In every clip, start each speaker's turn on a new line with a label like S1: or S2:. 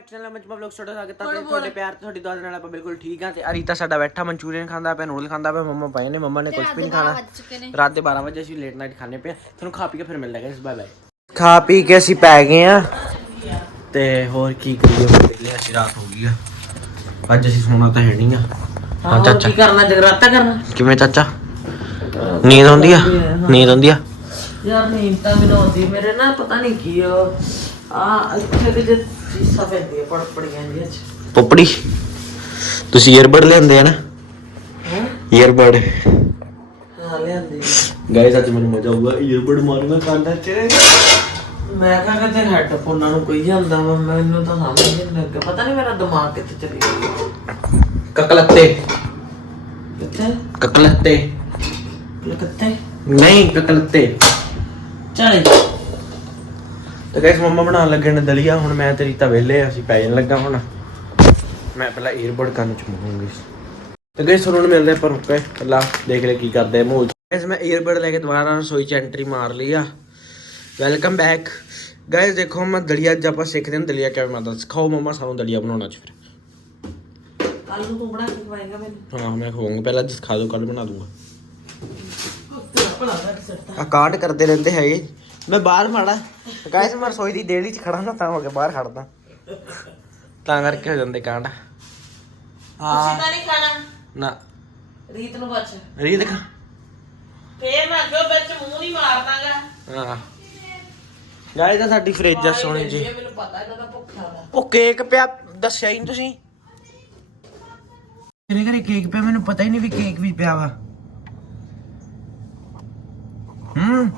S1: Back channel ਵਿੱਚ vlog start ਹੋ ਗਿਆ ਤੇ ਤੁਹਾਡੇ ਪਿਆਰ ਤੇ ਤੁਹਾਡੀ ਦੁਆ ਦੇ ਨਾਲ ਆਪਾਂ ਬਿਲਕੁਲ ਠੀਕ ਆ ਤੇ ਅਰੀਤਾ ਸਾਡਾ ਬੈਠਾ ਮਨਚੂਰੀਅਨ ਖਾਂਦਾ ਪਿਆ ਨੂਡਲ ਖਾਂਦਾ ਪਿਆ ਮੰਮਾ ਪਏ ਨੇ ਮੰਮਾ ਨੇ ਕੁਝ ਵੀ ਨਹੀਂ ਖਾਣਾ। ਰਾਤ ਦੇ 12 ਵਜੇ ਅਸੀਂ ਲੇਟ ਨਾਈਟ ਖਾਣੇ ਪਏ ਆ। ਤੁਹਾਨੂੰ ਖਾ ਪੀ ਕੇ ਫਿਰ ਮਿਲਦਾ ਗਾਇਸ ਬਾਏ ਬਾਏ ਖਾ ਪੀ ਕੇ ਅਸੀਂ ਪੈ ਗਏ ਆ ਤੇ ਹੋਰ ਕੀ ਕਰੀਏ ਪਹਿਲੇ ਅਸੀਂ ਰਾਤ ਹੋ ਗਈ ਆ। ਅੱਜ ਅਸੀਂ ਸੋਣਾ ਤਾਂ ਹੈ ਨਹੀਂ ਆ। ਹਾਂ ਚਾਚਾ
S2: ਕੀ ਕਰਨਾ ਜਗਰਾਤਾ ਕਰਨਾ?
S1: ਕਿਵੇਂ ਚਾਚਾ? ਨੀਂਦ ਆਉਂਦੀ ਆ? ਨੀਂਦ ਆਉਂਦੀ ਆ?
S2: ਯਾਰ ਨੀਂਦ ਤਾਂ ਮੈਨੂੰ ਆਉਂਦੀ ਮੇਰੇ ਨਾਲ ਪਤਾ ਨਹੀਂ ਕੀ ਆ। ਇੱਥੇ ਜੇ ਚੀਸਾਂ
S1: ਪੁੱਪੜੀ? ਤੁਸੀਂ ਈਅਰਬਡ ਲੈਂਦੇ ਆ ਨਾ?
S2: ਹੈਂ?
S1: ਈਅਰਬਡ
S2: ਹਾਂ ਲਿਆਂਦੀ
S1: ਗਾਇਸ ਅੱਜ ਮੈਨੂੰ ਮਜ਼ਾ ਆਊਗਾ ਈਅਰਬਡ ਮਾਰੂੰਗਾ ਕੰਨਾਂ 'ਚ।
S2: ਮੈਂ ਕਹਾਂ ਕਿ ਹੈੱਡਫੋਨਾਂ ਨੂੰ ਕੋਈ ਜਾਂਦਾ ਵਾ ਮੈਨੂੰ ਤਾਂ ਸਮਝ ਨਹੀਂ ਲੱਗਾ ਪਤਾ ਨਹੀਂ ਮੇਰਾ ਦਿਮਾਗ ਕਿੱਥੇ ਚਲੀ ਗਿਆ।
S1: ਕਕਲੱਤੇ।
S2: ਕਿੱਥੇ?
S1: ਕਕਲੱਤੇ।
S2: ਕਿੱਥੇ
S1: ਨਹੀਂ ਕਕਲੱਤੇ।
S2: ਚੱਲ
S1: ਤੇ ਗਾਇਸ ਮੰਮਾ ਬਣਾਉਣ ਲੱਗੇ ਨੇ ਦਲੀਆ ਹੁਣ ਮੈਂ ਤੇ ਰੀਤਾ ਵਿਹਲੇ ਆ ਅਸੀਂ ਪੈ ਜਾਣ ਲੱਗਾ ਹੁਣ। ਮੈਂ ਪਹਿਲਾਂ ਈਅਰਬਡ ਕੰਨ 'ਚ ਮਾਰੂੰਗੀ ਤੇ ਗਾਇਸ ਹੁਣ ਮਿਲਦੇ ਆਪਾਂ ਰੁਕ ਪਹਿਲਾਂ ਦੇਖ ਲੈ ਕੀ ਕਰਦੇ ਆ ਮੂਲ ਗਾਇਸ ਮੈਂ ਈਅਰਬਡ ਲੈ ਕੇ ਦੁਬਾਰਾ ਰਸੋਈ 'ਚ ਐਂਟਰੀ ਮਾਰ ਲਈ ਆ। ਵੈਲਕਮ ਬੈਕ ਗਾਇਸ ਦੇਖੋ ਮੈਂ ਦਲੀਆ ਅੱਜ ਆਪਾਂ ਸਿੱਖਦੇ ਹਾਂ ਦਲੀਆ ਕਿਵੇਂ ਬਣਦਾ। ਸਿਖਾਓ ਮੰਮਾ ਸਾਨੂੰ ਦਲੀਆ ਬਣਾਉਣਾ ਚ ਫਿਰ।
S2: ਕੱਲ ਨੂੰ ਤੂੰ ਬਣਾ ਕੇ ਖਵਾਏਗਾ ਮੈਨੂੰ।
S1: ਹਾਂ ਮੈਂ ਖਵਾਉਂਗਾ ਪਹਿਲਾਂ ਜਿਸ ਖਾ ਦੋ ਕੱਲ ਬਣਾ ਦੂੰਗਾ।
S2: ਤੇਰਾ ਦਾ
S1: ਆ ਕਾਟ ਕਰਦੇ ਰਹਿੰਦੇ ਹੈਗੇ। ਮੈਂ ਬਾਹਰ ਮਾੜਾ। ਗਾਇਸ ਮੈਂ ਰਸੋਈ ਦੀ ਦੇੜੀ 'ਚ ਖੜਾ ਨਾ ਤਾਂ ਹੋ ਕੇ ਬਾਹਰ ਖੜਦਾ। ਤਾਂ ਕਰਕੇ ਹੋ ਜਾਂਦੇ ਕਾਂਡ। ਹਾਂ।
S2: ਤਾਂ ਨਹੀਂ ਖਾਣਾ।
S1: ਨਾ।
S2: ਰੀਤ ਨੂੰ ਪੁੱਛ।
S1: ਰੀਤ ਖਾ।
S2: ਫੇਰ ਮੈਂ ਕਿਉਂ ਵਿੱਚ ਮੂੰਹ ਨਹੀਂ ਮਾਰਦਾਗਾ
S1: ਹਾਂ। ਗਾਇਸ ਤਾਂ ਸਾਡੀ ਫ੍ਰਿਜ ਆ ਸੋਹਣੀ ਜੀ
S2: ਮੈਨੂੰ ਪਤਾ ਇਹਨਾਂ ਦਾ ਭੁੱਖਾ ਦਾ।
S1: ਉਹ ਕੇਕ ਪਿਆ ਦੱਸਿਆ ਹੀ ਨਹੀਂ ਤੁਸੀਂ। ਤੇਰੇ ਘਰੇ ਕੇਕ ਪਿਆ ਮੈਨੂੰ ਪਤਾ ਹੀ ਨਹੀਂ ਵੀ ਕੇਕ ਵੀ ਪਿਆ ਵਾ। ਹੂੰ।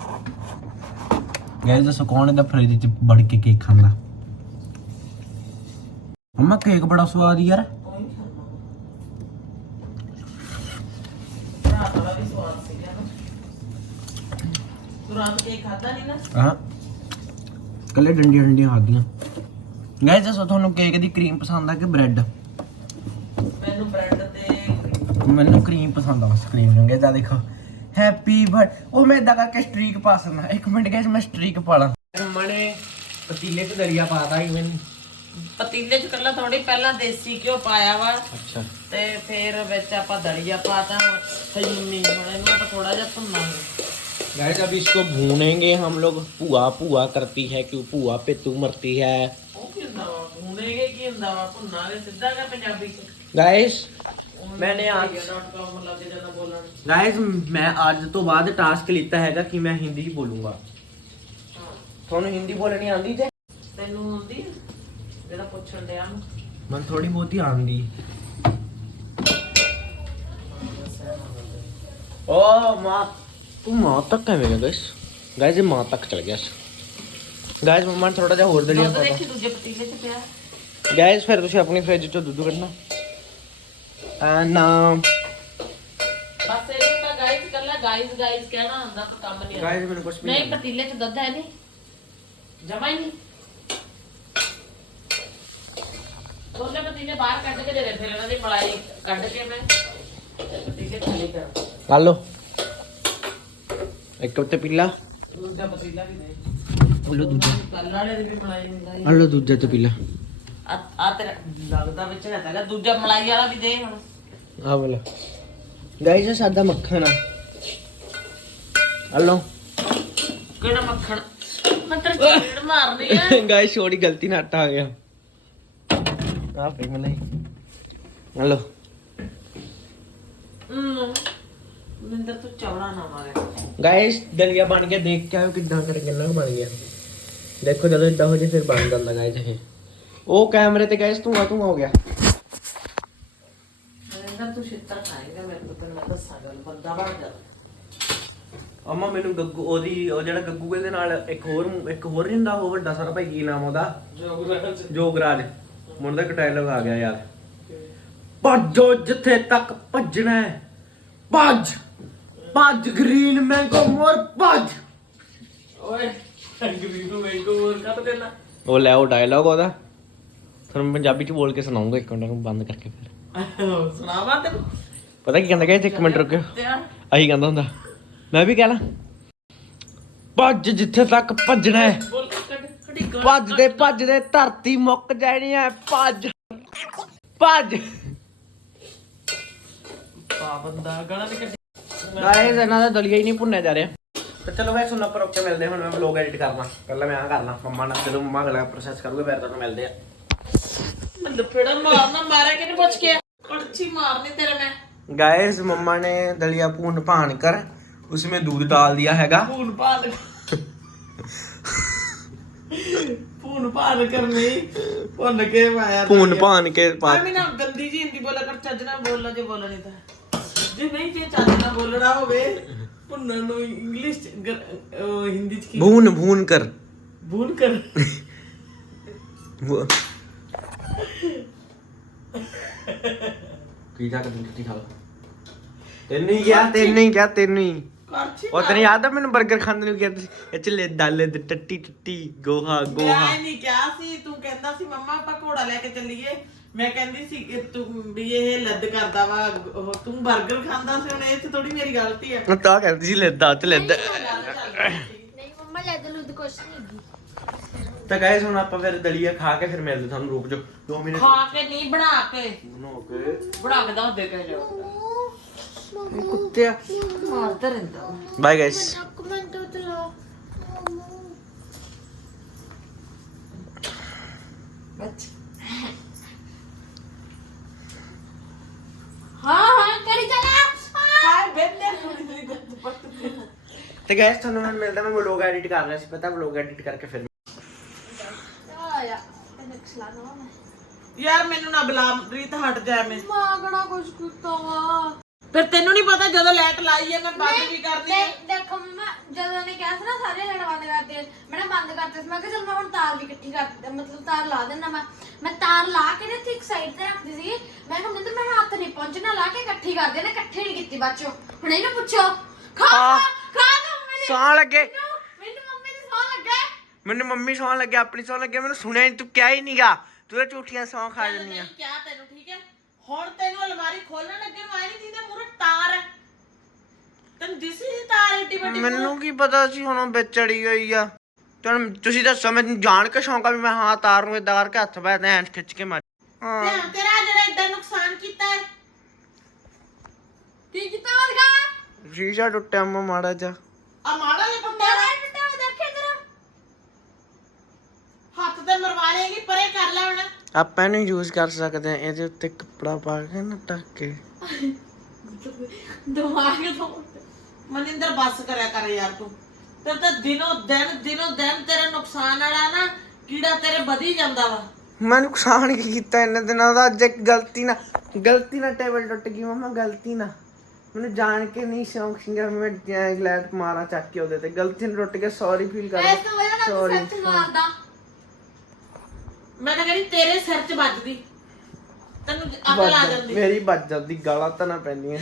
S1: ਗਾਇਸ ਦੱਸੋ ਕੌਣ ਇਹਦਾ ਫ੍ਰਿਜ 'ਚ ਵੜ ਕੇ ਕੇਕ ਖਾਂਦਾ। ਮੰਮਾ ਕੇਕ ਬੜਾ ਸਵਾਦ ਯਾਰ।
S2: ਰਾਤ ਵਾਲਾ ਵੀ ਸਵਾਦ ਸੀਗਾ ਨਾ ਤੂੰ ਰਾਤ ਕੇ ਖਾਦਾ ਨਹੀਂ ਨਾ
S1: ਹਾਂ। ਕੱਲੇ ਡੰਡੀਆਂ ਡੰਡੀਆਂ ਖਾਦੀਆਂ ਗਾਇਸ ਦੱਸੋ ਤੁਹਾਨੂੰ ਕੇਕ ਦੀ ਕਰੀਮ ਪਸੰਦ ਆ ਕਿ ਬ੍ਰੈਡ
S2: ਮੈਨੂੰ ਬ੍ਰੈਡ ਤੇ
S1: ਮੈਨੂੰ ਕਰੀਮ ਪਸੰਦ ਆ ਬਸ ਕਰੀਮ ਨੂੰ ਗਾਇਸ ਆ ਦੇਖੋ। ਹੈਪੀ ਬਰਥ ਉਹ ਮੈਂ ਇਦਾਂ ਕਰਕੇ ਸਟ੍ਰੀਕ ਪਾ ਸਕਦਾ ਇੱਕ ਮਿੰਟ ਗਾਇਸ ਮੈਂ ਸਟ੍ਰੀਕ ਪਾ ਲਾਂ ਮਣੇ ਪਤੀਲੇ 'ਚ ਦਰਿਆ ਪਾਤਾ ਹੀ ਮੈਨੂੰ
S2: ਪਤੀਲੇ ਚ ਕੱਲਾ ਥੋੜੀ ਪਹਿਲਾਂ ਦੇਸੀ ਘਿਓ ਪਾਇਆ ਵਾ
S1: ਅੱਛਾ
S2: ਤੇ ਫਿਰ ਵਿੱਚ ਆਪਾਂ ਦਲੀਆ ਪਾਤਾ ਸਜੂਨੀ ਹੁਣ ਇਹਨੂੰ ਆਪਾਂ ਥੋੜਾ ਜਿਹਾ ਭੁੰਨਾਂਗੇ
S1: गाइस अब इसको भूनेंगे हम लोग पुआ पुआ करती है क्यों पुआ पे तू मरती है
S2: ਉਹ ਕੀ ਹੁੰਦਾ ਵਾ ਭੁੰਨੇਗੇ ਕੀ ਹੁੰਦਾ ਵਾ ਭੁੰਨਾਂਗੇ ਸਿੱਧਾ ਕਾ ਪੰਜਾਬੀ ਚ
S1: गाइस ਮੈਨੇ आज
S2: .com ਲੱਗ ਜਾਣਾ ਬੋਲਣ
S1: ਗਾਇਸ ਮੈਂ ਅੱਜ ਤੋਂ ਬਾਅਦ ਟਾਸਕ ਲਿੱਤਾ ਹੈਗਾ ਕਿ ਮੈਂ ਹਿੰਦੀ ਹੀ ਬੋਲੂੰਗਾ ਤੁਹਾਨੂੰ ਹਿੰਦੀ ਬੋਲਣੀ ਆਉਂਦੀ ਜੇ
S2: ਤੈਨੂੰ ਹੁੰਦੀ ਜਿਹੜਾ ਪੁੱਛਣ ਡਿਆ ਨੂੰ
S1: ਮਨ ਥੋੜੀ ਬਹੁਤੀ ਆਉਂਦੀ ਓ ਮਾਂ ਤੂੰ ਮਾਂ ਤੱਕ ਕਿਵੇਂ ਗਿਆ ਗਾਇਸ ਗਾਇਸ ਇਹ ਮਾਂ ਤੱਕ ਚਲ ਗਿਆ ਗਾਇਸ ਮਮਾ ਥੋੜਾ ਜਿਹਾ ਹੋਰ ਦਲੀਆ
S2: ਦੁੱਧ ਦੇਖੀ ਦੂਜੇ ਪਤੀਲੇ 'ਚ ਪਿਆ
S1: ਗਾਇਸ ਫਿਰ ਤੁਸੀਂ ਆਪਣੀ ਫ੍ਰਿਜ ਚੋਂ ਦੁੱਧ ਕੱਢਣਾ ਐਂਡ
S2: ਬਸ ਇਹ ਤਾਂ ਗਾਈਸ ਕੱਲਾ ਗਾਈਸ ਗਾਈਸ ਕਹਿਣਾ ਹੁੰਦਾ ਤਾਂ ਕੰਮ ਨਹੀਂ ਆਉਂਦਾ
S1: ਗਾਇਸ ਮੈਨੂੰ ਕੁਝ
S2: ਨਹੀਂ
S1: ਨਹੀਂ
S2: ਪਤੀਲੇ ਚ ਦੁੱਧ ਹੈ ਨਹੀਂ ਜਮਾ ਹੀ ਨਹੀਂ ਦੋਨੇ ਪਤੀਲੇ ਬਾਹਰ ਕੱਢ ਕੇ ਦੇ ਦੇ ਫਿਰ ਇਹਨਾਂ ਦੀ ਮਲਾਈ ਕੱਢ ਕੇ ਮੈਂ ਪਤੀਲੇ ਖਾਲੀ ਕਰ
S1: ਕਰ ਲਓ। ਇੱਕ ਉੱਤੇ ਪੀਲਾ।
S2: ਦੂਜਾ ਪਤੀਲਾ ਵੀ ਦੇ।
S1: ਲਓ ਦੂਜਾ।
S2: ਕੱਲ ਵਾਲੇ ਦੀ ਵੀ ਮਲਾਈ ਹੁੰਦਾ
S1: ਆ ਲਓ ਦੂਜਾ ਤੇ ਪੀਲਾ।
S2: ਆ ਆ ਤੇਰਾ ਲੱਗਦਾ ਵਿੱਚ ਹੈਗਾ ਦੂਜਾ ਮਲਾਈ ਵਾਲਾ ਵੀ ਦੇ ਹੁਣ।
S1: ਆ ਵਾਲਾ। ਗਾਇਸ ਇਹ ਸਾਦਾ ਮੱਖਣ ਆ। ਲਓ।
S2: ਕਿਹੜਾ ਮੱਖਣ? ਮੈਂ ਤੇਰੇ ਚੀੜ ਮਾਰਨੀ ਆ।
S1: ਗਾਇਸ ਛੋੜੀ ਗਲਤੀ ਨਾਲ ਆਟਾ ਆ ਗਿਆ। ਆ ਫੇ ਮਲਾਈ
S2: ਹਮ। ਮਿੰਦਰ ਤੂੰ ਚੌੜਾ ਨਾ ਮਾਰੇ।
S1: ਗਾਇਸ ਦਲੀਆ ਬਣ ਗਿਆ। ਦੇਖ ਕੇ ਆਇਓ ਕਿੱਦਾਂ ਕਰ ਕੁ ਬਣ ਗਿਆ ਦੇਖੋ ਜਦੋਂ ਇਦਾਂ ਹੋ ਜੇ ਫਿਰ ਬਣ ਜਾਂਦਾ ਗਾਇਸ ਇਹ। ਉਹ ਕੈਮਰੇ ਤੇ ਗਾਇਸ ਧੂਆ ਧੂਆ ਹੋ ਗਿਆ।
S2: ਛਿੱਤਰ ਖਾਏਗਾ ਮੇਰੇ ਤੋਂ ਤੈਨੂੰ ਮੈਂ ਦੱਸਾਂ ਗੱਲ ਬੰਦਾ ਬਣ ਜਾ।
S1: ਅਮਾ ਮੈਨੂੰ ਗੱਗੂ ਉਹਦੀ ਉਹ ਜਿਹੜਾ ਗੱਗੂ ਦੇ ਨਾਲ ਇੱਕ ਹੋਰ ਇੱਕ ਹੋਰ ਨੀ ਹੁੰਦਾ ਉਹ ਵੱਡਾ ਸਾਰਾ ਭਾਈ ਕੀ ਨਾਮ ਉਹਦਾ?
S2: ਜੋਗਰਾਜ।
S1: ਜੋਗਰਾਜ। ਮੁੰਡੇ ਦਾ ਇੱਕ ਡਾਇਲੌਗ ਆ ਗਿਆ ਯਾਰ। ਭੱਜੋ ਜਿੱਥੇ ਤੱਕ ਭੱਜਣਾ ਹੈ। ਭੱਜ। ਭੱਜ ਗ੍ਰੀਨ ਮੈਂਗੋ ਮੋਰ ਭੱਜ।
S2: ਓਏ ਅੰਗਰੇਜ਼ੀ ਨੂੰ ਮੈਨੂੰ ਹੋਰ ਕੱਟ ਦੇਣਾ।
S1: ਉਹ ਲੈ ਉਹ ਡਾਇਲੌਗ ਉਹਦਾ। ਤੁਹਾਨੂੰ ਮੈਂ ਪੰਜਾਬੀ ਚ ਬੋਲ ਕੇ ਸੁਣਾਉਂਗਾ ਇੱਕ ਮਿੰਟ ਨੂੰ ਬੰਦ ਕਰਕੇ ਫਿਰ।
S2: ਸੁਣਾਵਾ ਤੈਨੂੰ?
S1: ਪਤਾ ਕੀ ਕਹਿੰਦਾ ਕਿ ਇੱਕ ਮਿੰਟ ਰੁਕਿਓ ਆਹੀ ਕਹਿੰਦਾ ਹੁੰਦਾ। ਮੈਂ ਵੀ ਕਹਿਣਾ ਭੱਜ ਜਿੱਥੇ ਤੱਕ ਭੱਜਣਾ ਹੈ। ਭੱਜਦੇ ਭੱਜਦੇ ਧਰਤੀ ਮੁੱਕ ਜਾਣੀ ਐ ਭੱਜ ਭੱਜ।
S2: ਪਾ ਬੰਦਾ ਗਾਣਾ ਨਹੀਂ ਕੱਢੀ।
S1: ਗਾਇਸ ਇਹਨਾਂ ਦਾ ਦਲੀਆ ਹੀ ਨਹੀਂ ਭੁੰਨਿਆ ਜਾ ਰਿਹਾ। ਤੇ ਚਲੋ ਵੈਸੇ ਹੁਣ ਆਪਾਂ ਰੁੱਕ ਕੇ ਮਿਲਦੇ ਹਾਂ, ਹੁਣ ਮੈਂ ਵਲੌਗ ਐਡਿਟ ਕਰਨਾ ਪਹਿਲਾਂ ਮੈਂ ਆ ਕਰਨਾ ਮੰਮਾ ਨਾਲ ਜਦੋਂ ਮੰਮਾ ਅਗਲਾ ਪ੍ਰੋਸੈਸ ਕਰੂਗੇ ਫਿਰ ਤੁਹਾਨੂੰ ਮਿਲਦੇ ਆ
S2: ਲਪੇੜਾ ਮਾਰਨਾ ਮਾਰਿਆ ਕਿ ਨਹੀਂ ਪੁੱਛ ਕੇ ਕੜਛੀ ਮਾਰਨੀ ਤੇਰੇ ਮੈਂ
S1: गाइस मम्मा ने दलिया पून पान कर उसमें दूध डाल दिया हैगा
S2: ਭੂਨ ਭਾਲ ਭੂਨ ਭਾਲ ਕਰਨੀ ਭੁੰਨ ਕੇ ਪਾਇਆ
S1: पून पान के पा
S2: ਮੈਂ ਨਾ ਗੰਦੀ ਜੀ ਹਿੰਦੀ ਬੋਲਿਆ ਕਰ ਚੱਜ ਨਾਲ ਬੋਲਣਾ ਜੇ ਬੋਲਣੀ ਤਾਂ ਜੇ ਨਹੀਂ ਜੇ ਚੱਜ ਨਾਲ ਬੋਲਣਾ ਹੋਵੇ ਭੁੰਨਣ ਨੂੰ ਇੰਗਲਿਸ਼ ਚ ਗ- ਅਹ ਹਿੰਦੀ ਚ ਕੀ
S1: भून भून कर
S2: ਭੂਨ ਕਰ
S1: वो- ਕੀ ਜਾ ਤੂੰ ਛੁੱਟੀ ਖਾ ਤੈਨੂੰ ਹੀ ਕਿਹਾ? ਤੈਨੂੰ ਹੀ ਕਿਹਾ ਤੈਨੂੰ
S2: ਹੀ।
S1: ਉਹ ਤੈਨੂੰ ਯਾਦ ਆ ਮੈਨੂੰ 버ਗਰ ਖਾਂਦੇ ਨੂੰ ਕਹਿੰਦੇ ਇਹ ਚ ਲੈ ਦੇ ਟੱਟੀ ਟੱਟੀ ਗੋਹਾ ਗੋਹਾ।
S2: ਮੈਂ ਨਹੀਂ ਕਿਹਾ ਸੀ ਤੂੰ ਕਹਿੰਦਾ ਸੀ ਮੰਮਾ ਆਪਾਂ ਘੋੜਾ ਲੈ ਕੇ ਚੱਲੀਏ। ਮੈਂ ਕਹਿੰਦੀ ਸੀ ਕਿ ਤੂੰ ਵੀ ਇਹ ਲੱਦ ਕਰਦਾ ਵਾ ਉਹ ਤੂੰ 버ਗਰ ਖਾਂਦਾ ਸੀ ਹੁਣ ਇਹ ਥੋੜੀ ਮੇਰੀ ਗਲਤੀ ਹੈ
S1: ਤਾਂ ਕਹਿੰਦੀ ਸੀ ਲੈਦਾ ਤੇ ਲੈਦਾ
S3: ਨਹੀਂ ਮੰਮਾ ਲੈਦ ਲੁੱਦ ਕੁਛ ਨਹੀਂ ਹੈਗੀ।
S1: ਤਾਂ ਗਾਇਸ ਹੁਣ ਆਪਾਂ ਫਿਰ ਦਲੀਆ ਖਾ ਕੇ ਫਿਰ ਮਿਲਦੇ ਤੁਹਾਨੂੰ ਰੁਕ ਜਾਓ। 2 ਮਿੰਟ।
S2: ਖਾ ਕੇ ਨਹੀਂ ਬਣਾ ਕੇ।
S1: ਬਣਾ ਕੇ।
S2: ਬਣਾ ਕੇ ਦੱਸ ਦੇ ਕੇ ਜਾ
S1: ਕੁੱਤੇ
S2: ਮਾਰਦਾ ਰਹਿੰਦਾ
S1: ਬਾਏ ਗਾਇਸ
S3: ਇੱਕ ਮਿੰਟ ਉਤਲੋ
S2: ਬੱਚ।
S3: ਹਾਂ ਹਾਂ ਕਰੀ ਚਲਾ।
S2: ਹਾਏ ਬੇਲੇ ਕੁੜੀ ਦੀ ਗੁੱਤ ਪੱਟ
S1: ਤੇ ਗਾਇਸ ਤੁਹਾਨੂੰ ਮੈਂ ਮਿਲਦਾ ਮੈਂ ਵਲੌਗ ਐਡਿਟ ਕਰ ਰਿਹਾ ਸੀ ਪਤਾ ਵਲੌਗ ਐਡਿਟ ਕਰਕੇ ਫਿਰ
S3: ਮੈਂ
S2: ਯਾਰ ਮੈਨੂੰ ਨਾ ਬੁਲਾ ਰੀਤ ਹਟ ਜਾ ਮੈਂ
S3: ਮਾਗਣਾ ਕੁਛ ਕੀਤਾ ਵਾ?
S2: ਫਿਰ ਤੈਨੂੰ ਨਹੀਂ ਪਤਾ ਜਦੋਂ ਲਾਈਟ ਲਾਈ ਹੈ ਮੈਂ ਬੰਦ ਵੀ ਕਰਨੀ ਹੈ
S3: ਨਹੀਂ ਦੇਖੋ ਮੰਮਾ ਜਦੋਂ ਉਹਨੇ ਕਿਹਾ ਸੀ ਨਾ ਸਾਰੇ ਲੈਣ ਬੰਦ ਕਰਦੇ ਮੈਂ ਨਾ ਬੰਦ ਕਰਤੇ ਸੀ। ਮੈਂ ਕਿਹਾ ਚਲ ਮੈਂ ਹੁਣ ਤਾਰ ਵੀ ਇਕੱਠੀ ਕਰ ਮਤਲਬ ਤਾਰ ਲਾ ਦੇਣਾ ਮੈਂ। ਮੈਂ ਤਾਰ ਲਾ ਕੇ ਨਾ ਇੱਥੇ ਇੱਕ ਸਾਈਡ ਤੇ ਰੱਖਦੀ ਸੀ। ਮੈਂ ਕਿਹਾ ਮੈਨੂੰ ਮੈਂ ਹੱਥ ਨਹੀਂ ਪਹੁੰਚਣਾ ਲਾ ਕੇ ਇਕੱਠੀ ਕਰ ਦੇਣਾ ਇਕੱਠੀ ਨਹੀਂ ਕੀਤੀ ਬਾਅਦ ਚੋਂ। ਹੁਣ ਇਹਨੂੰ ਪੁੱਛੋ। ਖਾ ਖਾ ਖਾ ਦੋ ਮੰਮੀ ਦੀ
S1: ਸੌਂ ਲੱਗੇ
S3: ਮੈਨੂੰ ਮੈਨੂੰ ਮੰਮੀ ਦੀ ਸੌਂ ਲੱਗਾ
S1: ਮੈਨੂੰ ਮੰਮੀ ਸੌਂ ਲੱਗੇ ਆਪਣੀ ਸੌਂ ਲੱਗੇ ਮੈਨੂੰ ਸੁਣਿਆ ਨਹੀਂ ਤੂੰ ਕਿਹਾ ਹੀ ਨਹੀਂਗਾ ਤੂੰ ਤਾਂ ਝੂਠੀਆਂ ਸੌਂ ਖਾ ਆ।
S2: ਨਹੀਂ ਕਿਹਾ ਤੈਨੂੰ ਠੀਕ ਹੈ? ਹੁਣ ਤੈਨੂੰ ਅਲਮਾਰੀ ਖੋਲਣ ਲੱਗੇ ਨੂੰ ਆਈ ਨਹੀਂ ਦੀਦੇ ਮੂਰੇ ਤਾਰ ਹੈ। ਤੈਨੂੰ ਦਿਸੀ ਸੀ ਤਾਰ ਏਡੀ ਵੱਡੀ
S1: ਮੈਨੂੰ ਕੀ ਪਤਾ ਸੀ ਹੁਣ ਉਹ ਵਿੱਚ ਅੜੀ ਹੋਈ ਆ। ਤੁਹਾਨੂੰ ਤੁਸੀਂ ਦੱਸੋ ਮੈਨੂੰ ਜਾਣ ਕੇ ਸ਼ੌਂਕ ਆ ਵੀ ਮੈਂ ਹਾਂ ਤਾਰ ਨੂੰ ਇਦਾਂ ਕਰਕੇ ਹੱਥ ਪੈ ਐਂ ਖਿੱਚ ਕੇ ਮਾਰ। ਹਾਂ।
S2: ਧਿਆਨ ਤੇਰਾ ਜਿਹੜਾ ਏਡਾ ਨੁਕਸਾਨ ਕੀਤਾ ਹੈ।
S3: ਕੀ ਕੀਤਾ ਦਿਖਾ
S1: ਸ਼ੀਸ਼ਾ ਟੁੱਟਿਆ ਮਾ ਮਾੜਾ ਜਾ
S2: ਆ ਮਾੜਾ ਜਿਹਾ ਪੰਦਾ
S3: ਮੇਰਾ ਟੁੱਟਾ ਹੋਇਆ ਦੇਖੇ ਤੇਰਾ
S2: ਹੱਥ ਤੇ ਮਰਵਾ ਲੇਗੀ ਪਰੇ ਕਰ ਲੈ ਹੁਣ।
S1: ਆਪਾਂ ਇਹਨੂੰ ਯੂਜ਼ ਕਰ ਸਕਦੇ ਆ ਇਹਦੇ ਉੱਤੇ ਕੱਪੜਾ ਪਾ ਕੇ ਨਾ ਟੱਕ ਕੇ।
S3: ਦਿਮਾਗ ਤੋਂ
S2: ਮਨਿੰਦਰ ਬੱਸ ਕਰਿਆ ਕਰ ਯਾਰ ਤੂੰ। ਤੇ ਤਾਂ ਦਿਨੋ ਦਿਨ ਦਿਨੋ ਦਿਨ ਤੇਰੇ ਨੁਕਸਾਨ ਵਾਲਾ ਨਾ ਕੀੜਾ ਤੇਰੇ ਵਧੀ ਜਾਂਦਾ ਵਾ।
S1: ਮੈਂ ਨੁਕਸਾਨ ਕੀ ਕੀਤਾ ਇੰਨੇ ਦਿਨਾਂ ਦਾ? ਅੱਜ ਇੱਕ ਗਲਤੀ ਨਾਲ ਗਲਤੀ ਨਾਲ ਟੇਬਲ ਟੁੱਟ ਗਈ ਮਮਾ ਗਲਤੀ ਨਾਲ। ਮੈਨੂੰ ਜਾਣ ਕੇ ਨਹੀਂ ਸ਼ੌਂਕ ਸੀਗਾ ਮੈਂ ਗਲੈਟ ਮਾਰਾਂ ਚੱਕ ਕੇ ਉਹਦੇ ਤੇ। ਗਲਤੀ ਨਾਲ ਟੁੱਟ ਗਿਆ ਸੌਰੀ ਫੀਲ ਕਰ
S3: ਐਸ ਤੋਂ ਵਜ੍ਹਾ ਨਾਲ
S1: Sorry,
S3: ਸੱਚ ਮਾਰਦਾ।
S2: ਮੈਂ ਤਾਂ ਕਹਿੰਦੀ ਤੇਰੇ ਸਿਰ 'ਚ ਵੱਜਦੀ। ਤੈਨੂੰ ਅਕਲ ਆ ਜਾਂਦੀ।
S1: ਮੇਰੀ ਵੱਜ ਜਾਂਦੀ ਗਾਲਾਂ ਤਾਂ ਨਾ ਪੈਂਦੀਆਂ।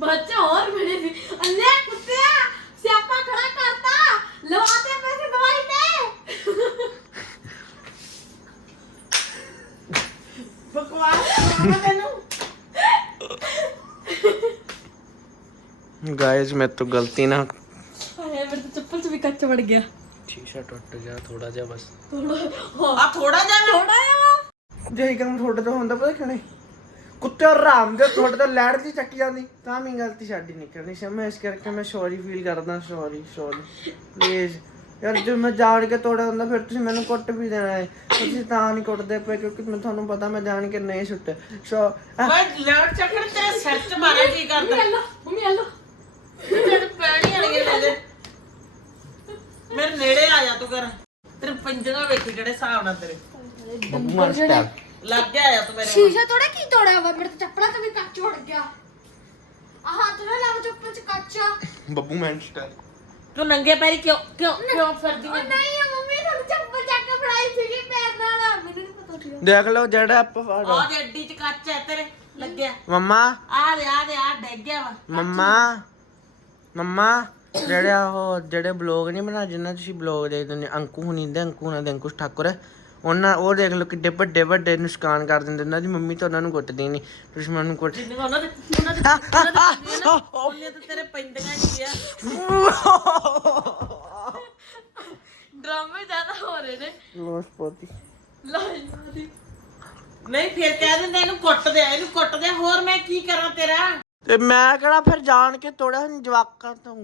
S3: ਬੱਚਾ ਹੋਰ ਬਣੇ ਸੀ ਅੰਨੇ ਕੁੱਤਿਆ ਸਿਆਪਾ ਖੜਾ ਕਰਤਾ। ਲਵਾਤੇ ਪੈਸੇ ਦਵਾਈ ਦੇ।
S2: ਬਕਵਾਸ ਤੈਨੂੰ।
S1: ਗਾਇਸ ਮੈਂ ਤੋਂ ਗਲਤੀ ਨਾਲ
S3: ਹਾਏ ਮੇਰੇ ਤਾਂ ਚੱਪਲ 'ਚ ਵੀ ਕੱਚ ਵੜ ਗਿਆ।
S1: ਸ਼ੀਸ਼ਾ ਟੁੱਟ ਗਿਆ ਥੋੜਾ ਜਿਹਾ ਬਸ।
S2: ਆ ਥੋੜਾ ਜਿਹਾ
S3: ਥੋੜਾ ਜਿਹਾ
S1: ਜੇ ਕੰਮ ਤੁਹਾਡੇ ਤੋਂ ਹੁੰਦਾ ਪਤਾ ਕਿਹਨੇ ਕੁੱਤੇ ਆਰਾਮ ਦੇ ਤੁਹਾਡੇ ਤੋਂ ਲੈੜ ਦੀ ਚੱਕੀ ਜਾਂਦੀ ਤਾਂ ਵੀ ਗਲਤੀ ਸਾਡੀ ਨਿਕਲਣੀ ਸੀ ਮੈਂ ਇਸ ਕਰਕੇ ਮੈਂ ਸੌਰੀ ਫੀਲ ਕਰਦਾ ਸੌਰੀ ਸੌਰੀ ਪਲੀਜ਼ ਯਾਰ ਜੇ ਮੈਂ ਜਾਣ ਕੇ ਤੋੜਿਆ ਹੁੰਦਾ ਫਿਰ ਤੁਸੀਂ ਮੈਨੂੰ ਕੁੱਟ ਵੀ ਦੇਣਾ ਹੈ। ਤੁਸੀਂ ਤਾਂ ਨਹੀਂ ਕੁੱਟਦੇ ਪਏ ਕਿਉਂਕਿ ਮੈਂ ਤੁਹਾਨੂੰ ਪਤਾ ਮੈਂ ਜਾਣ ਕੇ ਨਹੀਂ ਸੁੱਟਿਆ। ਸੋ
S2: ਓਏ ਲੜ ਚੱਕਰ ਤੇਰੇ ਸਿਰ 'ਚ ਮਾਰਿਆ ਕੀ ਕਰਦਾ?
S3: ਮੰਮੀ ਹਲੋ
S2: ਤੇਰੇ ਪੈਣੀ ਵਾਲੀ ਲੈ ਦੇ ਮੇਰੇ ਨੇੜੇ ਆ ਜਾ ਤੂੰ ਕਰ ਤੇਰੇ ਪੰਜਗਾ ਵੇਖੀ ਕਿਹੜੇ ਹਿਸਾਬ ਨਾਲ ਤੇਰੇ।
S1: ਬੱਬੂ ਮਾਰ ਸਟੈਪ
S2: ਲੱਗ ਗਿਆ ਆ ਤੂੰ ਮੇਰੇ
S3: ਸ਼ੀਸ਼ਾ ਥੋੜਾ ਕੀ ਤੋੜਿਆ ਵਾ? ਮੇਰੇ ਤਾਂ ਚੱਪਲਾਂ 'ਚ ਵੀ ਕੱਚ ਵੜ ਗਿਆ। ਆ ਹੱਥ ਨਾਲ ਲੱਗ ਚੱਪਲ 'ਚ ਕੱਚ ਆ।
S1: ਬੱਬੂ ਮੈਨ ਸਟੈਪ
S2: ਤੂੰ ਨੰਗੇ ਪੈਰੀ ਕਿਉਂ ਕਿਉਂ ਕਿਉਂ ਫਿਰਦੀ
S3: ਉਹ
S2: ਹੈ
S3: ਨਹੀਂ ਆ ਮੰਮੀ ਤੁਹਾਨੂੰ ਚੱਪਲ ਚੱਕ ਕੇ ਫੜਾਈ ਸੀਗੀ ਪੈਰ ਨਾਲ। ਮੈਨੂੰ ਨਹੀਂ ਪਤਾ ਸੀ
S1: ਦੇਖ ਲਓ ਜਿਹੜਾ ਆਪਾਂ
S2: ਆ ਦੇ ਅੱਡੀ 'ਚ ਕੱਚ ਹੈ ਤੇਰੇ ਲੱਗਿਆ।
S1: ਮੰਮਾ।
S2: ਆ ਦੇ ਆ ਦੇ ਆ ਡਿੱਗ ਗਿਆ ਵਾ।
S1: ਮੰਮਾ। ਮੰਮਾ। ਜਿਹੜੇ ਉਹ ਜਿਹੜੇ ਬਲੌਗ ਨਹੀਂ ਬਣਾ ਜਿੰਨਾ ਤੁਸੀਂ ਬਲੌਗ ਦੇਖਦੇ ਨੇ ਅੰਕੂ ਹੁਣੀ ਦੇ ਅੰਕੂ ਹੁਣਾਂ ਦੇ ਅੰਕੁਸ਼ ਠਾਕੁਰ। ਉਹਨਾਂ ਉਹ ਦੇਖ ਲਓ ਕਿੱਡੇ ਵੱਡੇ ਵੱਡੇ ਨੁਕਸਾਨ ਕਰ ਦਿੰਦੇ ਉਹਨਾਂ ਦੀ ਮੰਮੀ ਤਾਂ ਉਹਨਾਂ ਨੂੰ ਕੁੱਟਦੀ ਨਹੀਂ ਤੁਸੀਂ ਮੈਨੂੰ ਕੁੱਟ
S2: ਜਿੰਨੇ ਉਹਨਾਂ ਦੇ ਉਹਨਾਂ ਦੇ ਉਹਨਾਂ ਦੇ ਪੈਂਦੀਆਂ ਨਾ, ਉਹਨੇ ਤਾਂ ਤੇਰੇ ਪੈਂਦੀਆਂ ਹੀ ਆ। ਡਰਾਮੇ ਜ਼ਿਆਦਾ
S1: ਲੋਸਪਤੀ
S3: ਲਾਜਵਾਦੀ
S2: ਨਹੀਂ ਫਿਰ ਕਹਿ ਦਿੰਦੇ ਇਹਨੂੰ ਕੁੱਟ ਦੇ ਇਹਨੂੰ ਕੁੱਟ ਦੇ ਹੋਰ ਮੈਂ ਕੀ ਕਰਾਂ ਤੇਰਾ?
S1: ਤੇ ਮੈਂ ਕਿਹੜਾ ਫਿਰ ਜਾਣ ਕੇ ਤੋੜਿਆ ਹੁਣ ਜਵਾਕਾਂ ਤੋਂ।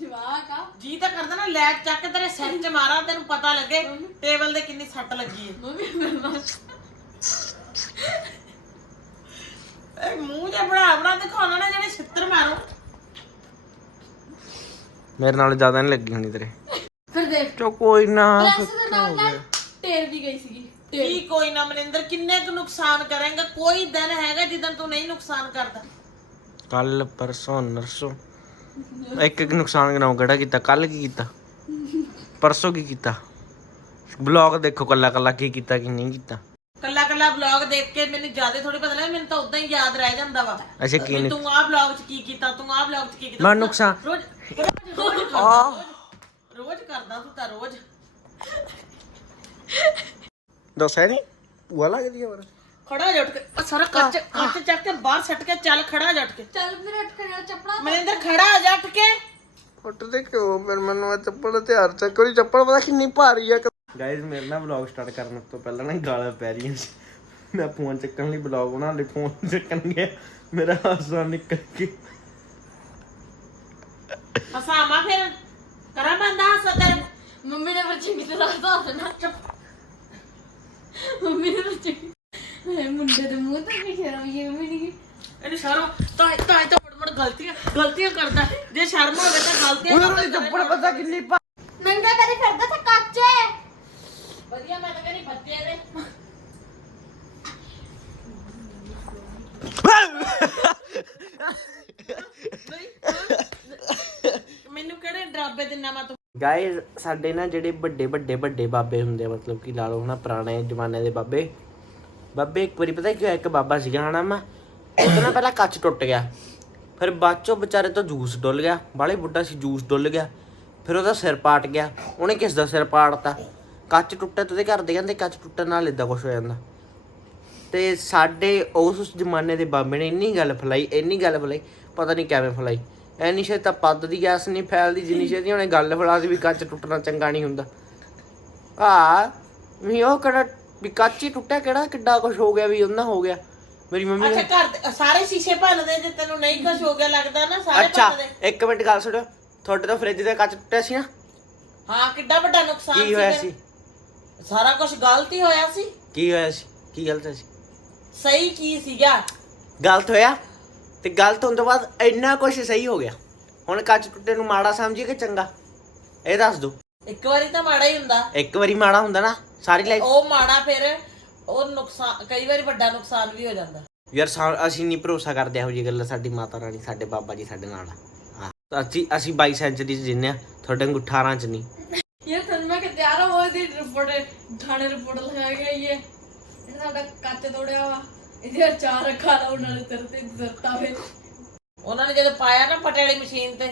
S3: ਜਵਾਕ ਆ।
S2: ਜੀ ਤਾਂ ਕਰਦਾ ਨਾ ਲੈਟ ਚੱਕ ਤੇਰੇ ਸਿਰ 'ਚ ਮਾਰਾਂ ਤੈਨੂੰ ਪਤਾ ਲੱਗੇ ਟੇਬਲ ਦੇ ਕਿੰਨੀ ਸੱਟ ਲੱਗੀ ਹੈ।
S3: ਮੰਮੀ
S2: ਇਹ ਮੂੰਹ ਜਿਹਾ ਬਣਾ ਬਣਾ ਦਿਖਾਉਣਾ ਨਾ ਜਿਹੜੇ ਛਿੱਤਰ ਮਾਰੋ।
S1: ਮੇਰੇ ਨਾਲ ਜ਼ਿਆਦਾ ਨਹੀਂ ਲੱਗੀ ਹੋਣੀ ਤੇਰੇ।
S3: ਫਿਰ ਦੇਖ।
S1: ਚੋ ਕੋਈ ਨਾ
S3: ਕਲਾਸ ਦੇ ਨਾਲ ਨਾਲ ਟੇਰ ਵੀ ਗਈ ਸੀਗੀ।
S2: ਕੀ ਕੋਈ ਨਾ ਮਨਿੰਦਰ ਕਿੰਨੇ ਕੁ ਨੁਕਸਾਨ ਕਰੇਗਾ? ਕੋਈ ਦਿਨ ਹੈਗਾ ਜਿੱਦਣ ਤੂੰ ਨਹੀਂ ਨੁਕਸਾਨ ਕਰਦਾ।
S1: ਕੱਲ ਪਰਸੋਂ ਨਰਸੋਂ। ਇੱਕ ਇੱਕ ਨੁਕਸਾਨ ਗਨਾਉ ਕਿਹੜਾ ਕੀਤਾ? ਕੱਲ ਕੀ ਕੀਤਾ? ਪਰਸੋਂ ਕੀ ਕੀਤਾ? ਬਲੌਗ ਦੇਖੋ ਕੱਲਾ ਕੱਲਾ ਕੀ ਕੀਤਾ ਕੀ ਨਹੀਂ ਕੀਤਾ।
S2: ਕੱਲਾ ਕੱਲਾ ਵਲੌਗ ਦੇਖ ਕੇ ਮੈਨੂੰ ਜ਼ਿਆਦਾ ਥੋੜੀ ਪਤਾ ਲੱਗਾ ਮੈਨੂੰ ਤਾਂ ਉਦਾਂ ਹੀ ਯਾਦ ਰਹਿ ਜਾਂਦਾ ਵਾ।
S1: ਅੱਛਾ ਕੀ
S2: ਵੀ
S1: ਨਹੀਂ
S2: ਤੂੰ ਆਹ ਵਲੌਗ 'ਚ ਕੀ ਕੀਤਾ ਤੂੰ ਆਹ ਵਲੌਗ 'ਚ ਕੀ ਕੀਤਾ?
S1: ਮੈਂ ਨੁਕਸਾਨ।
S2: ਰੋਜ਼ ਰੋਜ਼ ਕਰਦਾ ਤੂੰ ਤਾਂ ਰੋਜ਼।
S1: ਦੱਸਿਆ ਨਹੀਂ ਭੂਆ ਲੱਗਦੀ ਆ ਮੇਰਾ
S2: ਖੜਾ ਜੱਟ ਕੇ। ਆਹ ਸਾਰਾ ਕੱਚ ਕੱਚ ਚੱਕ ਕੇ ਬਾਹਰ ਸੱਟ ਕੇ ਚੱਲ ਖੜਾ ਜੱਟ ਕੇ।
S3: ਚੱਲ ਮੇਰੇ ਉੱਠ ਕੇ ਨਾਲ ਚੱਪੜਾ
S2: ਮਨਿੰਦਰ ਖੜਾ ਜੱਟ ਕੇ।
S1: ਫੁੱਟ ਦੇ ਕਿਉਂ? ਫਿਰ ਮੈਨੂੰ ਆ ਚੱਪਲ ਤੇ ਹਰ ਚੱਕ ਕੋਈ ਚੱਪਲ ਪਤਾ ਕਿੰਨੀ ਭਾਰੀ ਆ। ਗਾਇਜ਼ ਮੇਰੇ ਨਾਲ ਵਲੌਗ ਸਟਾਰਟ ਕਰਨ ਤੋਂ ਪਹਿਲਾਂ ਨਾ ਗਾਲਾਂ ਪੈ ਰਹੀਆਂ ਸੀ। ਮੈਂ ਫੋਨ ਚੱਕਣ ਲਈ ਵਲੌਗ ਬਣਾ ਲਈ ਫੋਨ ਚੱਕਣ ਗਿਆ। ਮੇਰਾ ਹਾਸਾ ਨਿਕਲ ਗਿਆ।
S2: ਹਸਾਮਾ ਫਿਰ। ਕਰਾਂ ਬੰਦਾ ਹੱਸ ਤੇਰੇ
S3: ਮੰਮੀ ਨੇ ਪਰ ਚੰਗੀ ਤਰ੍ਹਾਂ ਹਸਾ ਦੇਣਾ। ਮੰਮੀ ਨੇ ਇਹ ਮੁੰਡੇ ਦੇ ਮੂੰਹ ਤੇ ਵੀ ਸ਼ਰਮ ਇਹ ਵੀ ਨਹੀਂ
S2: ਇਹਨੂੰ ਸ਼ਰਮ ਤਾਂ ਤਾਂ ਤਾਂ ਮੜ ਗਲਤੀਆਂ ਗਲਤੀਆਂ ਕਰਦਾ ਜੇ ਸ਼ਰਮ ਹੋਵੇ ਤਾਂ ਗਲਤੀਆਂ ਕਰਦਾ
S1: ਚੱਪਲ ਪਤਾ ਕਿੰਨੀ ਭਾ
S3: ਨੰਗਾ ਕਰੀ ਫਿਰਦਾ ਤੇ ਕੱਚੇ
S2: ਵਧੀਆ ਮੈਂ ਤਾਂ ਕਹਿੰਦੀ ਬੱਚੇ ਦੇ ਮੈਨੂੰ ਕਿਹੜੇ ਡਰਾਬੇ ਦਿਨਾ ਮੈਂ ਤੂੰ
S1: ਗਾਇਜ਼ ਸਾਡੇ ਨਾ ਜਿਹੜੇ ਵੱਡੇ ਵੱਡੇ ਵੱਡੇ ਬਾਬੇ ਹੁੰਦੇ ਆ, ਮਤਲਬ ਕਿ ਲਾ ਲਓ ਹਨਾ, ਪੁਰਾਣੇ ਜ਼ਮਾਨੇ ਦੇ ਬਾਬੇ। ਬਾਬੇ ਇੱਕ ਵਾਰੀ ਪਤਾ ਕੀ ਹੋਇਆ, ਇੱਕ ਬਾਬਾ ਸੀਗਾ, ਹਨਾ ਮੈਂ? ਉਹਦਾ ਨਾ ਪਹਿਲਾਂ ਕੱਚ ਟੁੱਟ ਗਿਆ। ਫਿਰ ਬਾਅਦ ਚੋਂ ਵਿਚਾਰੇ ਤੋਂ ਜੂਸ ਡੁੱਲ ਗਿਆ ਬਾਲੇ ਬੁੱਢਾ ਸੀ, ਜੂਸ ਡੁੱਲ ਗਿਆ। ਫਿਰ ਉਹਦਾ ਸਿਰ ਪਾਟ ਗਿਆ, ਉਹਨੇ ਕਿਸ ਦਾ ਸਿਰ ਪਾੜਤਾ? ਕੱਚ ਟੁੱਟੇ ਤੇ ਉਹਦੇ ਘਰ ਦੇ ਕਹਿੰਦੇ ਕੱਚ ਟੁੱਟਣ ਨਾਲ ਇਦਾਂ ਕੁਝ ਹੋ ਜਾਂਦਾ। ਤੇ ਸਾਡੇ ਉਸ ਜ਼ਮਾਨੇ ਦੇ ਬਾਬੇ ਨੇ ਇੰਨੀ ਗੱਲ ਫੈਲਾਈ, ਇੰਨੀ ਗੱਲ ਫੈਲਾਈ, ਪਤਾ ਨਹੀਂ ਕਿਵੇਂ ਫੈਲਾਈ। ਐਨੀ ਛੇ ਤਾਂ ਪੱਦ ਦੀ ਗੈਸ ਨਹੀਂ ਫੈਲਦੀ ਜਿੰਨੀ ਛੇਤੀ ਉਹਨੇ ਗੱਲ ਫੈਲਾ ਦੀ ਵੀ ਕੱਚ ਟੁੱਟਣਾ ਚੰਗਾ ਨਹੀਂ ਹੁੰਦਾ। ਆ ਵੀ ਉਹ ਕਿਹੜਾ ਵੀ ਕੱਚ ਹੀ ਟੁੱਟਿਆ ਕਿਹੜਾ ਕਿੱਡਾ ਕੁਝ ਹੋ ਗਿਆ ਵੀ ਉਹਨਾਂ ਹੋ ਗਿਆ। ਮੇਰੀ ਮੰਮੀ
S2: ਅੱਛਾ
S1: ਨੇ
S2: ਘਰ ਦੇ- ਸਾਰੇ ਸ਼ੀਸ਼ੇ ਭੰਨਦੇ ਜੇ ਤੈਨੂੰ ਨਹੀਂ ਕੁਝ ਹੋ ਗਿਆ ਲੱਗਦਾ ਨਾ ਸਾਰੇ
S1: ਅੱਛਾ
S2: ਭੰਨਦੇ।
S1: ਇੱਕ ਮਿੰਟ ਗੱਲ ਸੁਣੋ। ਤੁਹਾਡੇ ਤੋਂ ਫ੍ਰਿਜ ਦੇ ਕੱਚ ਟੁੱਟਿਆ ਸੀ ਨਾ?
S2: ਹਾਂ ਕਿੱਡਾ ਵੱਡਾ ਨੁਕਸਾਨ
S1: ਕੀ ਹੋਇਆ। ਸੀ?
S2: ਸਾਰਾ ਕੁਝ ਗਲਤ ਹੀ ਹੋਇਆ ਸੀ।
S1: ਕੀ ਹੋਇਆ ਸੀ? ਕੀ ਗਲਤ ਸੀ?
S2: ਸਹੀ ਕੀ ਸੀਗਾ?
S1: ਗਲਤ ਹੋਇਆ? ਤੇ ਗਲਤ ਹੋਣ ਤੋਂ ਬਾਅਦ ਇੰਨਾ ਕੁਝ ਸਹੀ ਹੋ ਗਿਆ। ਹੁਣ ਕੱਚ ਟੁੱਟੇ ਨੂੰ ਮਾੜਾ ਸਮਝੀ ਕਿ ਚੰਗਾ? ਇਹ ਦੱਸ ਦੋ।
S2: ਇੱਕ ਵਾਰੀ ਤਾਂ ਮਾੜਾ ਹੀ ਹੁੰਦਾ।
S1: ਇੱਕ ਵਾਰੀ ਮਾੜਾ ਹੁੰਦਾ ਨਾ ਸਾਰੀ ਲਾਈਫ
S2: ਉਹ ਮਾੜਾ ਫਿਰ ਉਹ ਨੁਕਸਾਨ ਕਈ ਵਾਰੀ ਵੱਡਾ ਨੁਕਸਾਨ ਵੀ ਹੋ ਜਾਂਦਾ।
S1: ਯਾਰ ਸਾ- ਅਸੀਂ ਨਹੀਂ ਭਰੋਸਾ ਕਰਦੇ ਇਹੋ ਜਿਹੀ ਗੱਲਾਂ ਸਾਡੀ ਮਾਤਾ ਰਾਣੀ ਸਾਡੇ ਬਾਬਾ ਜੀ ਸਾਡੇ ਨਾਲ। ਆ ਹਾਂ, ਤਾਂ ਅਸੀਂ ਅਸੀਂ 22 ਸੈਂਚਰੀ ਚ ਜਿੰਨੇ ਆ ਤੁਹਾਡੇ ਨੂੰ 18 ਚ ਨਹੀਂ।
S3: ਤੁਹਾਨੂੰ ਮੈਂ ਕਿ ਤਿਆਰ ਹੋ ਦੀ ਰਿਪੋਰਟ ਥਾਣੇ ਰਿਪੋਰਟ ਲਗਾ ਕੇ ਆਈ ਹੈ ਇਹ ਸਾਡਾ ਕੱਚ ਤੋੜਿਆ ਵਾ। ਇਹਦੇ ਅਚਾਰ ਖਾ ਲਾ ਉਹਨਾਂ ਨੇ ਤੇਰੇ ਤੇ ਵੇ।
S2: ਉਹਨਾਂ ਨੇ ਜਦੋਂ ਪਾਇਆ ਨਾ ਪਟੇ ਵਾਲੀ ਮਸ਼ੀਨ ਤੇ